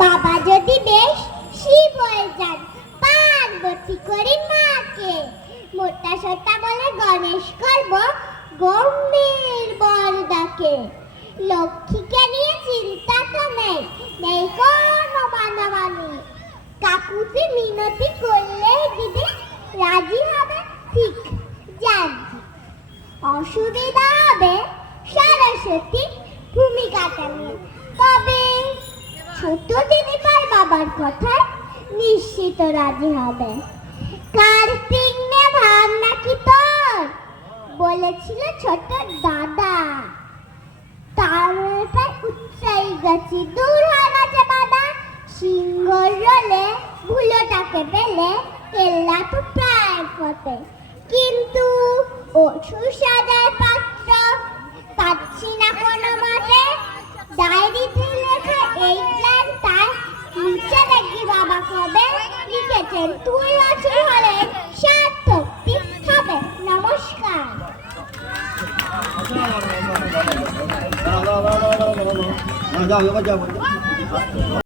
বাবা যদি বেশ শিব হয়ে যান, পার্বতী করি মাকে, মোটা সোটা বলে গণেশ করব গম্ভীর বরদাকে। লক্ষ্মীকে নিয়ে চিন্তা তো নেই, নেই কোনো মানামানি। কাকুতি মিনতি করলে দিদি রাজি হবে ঠিক জানছি। অসুবিধা হবে সরস্বতী ভূমিকাটা নিয়ে, তবে ছোট দিদিভাই বাবার কথায় নিশ্চিত রাজি হবে। কার্তিক নে ভাবনা কি তোর, বলেছিল ছোট দাদা। তার প্রায় উচ্চাই গেছি, দূর হয়ে গেছে বাধা। সিংহর রোলে ভুলোটাকে পেলে এল্লা তো প্রায় পথে, কিন্তু ও সুসাজার পাত্র পাচ্ছি না কোনো মতে। ডায়েরিতে লেখা এই প্ল্যান তাই নিচে দেখি বাবা কবে লিখেছেন, তুই আছো ঘরে সার্থক হবে। নমস্কার। যাও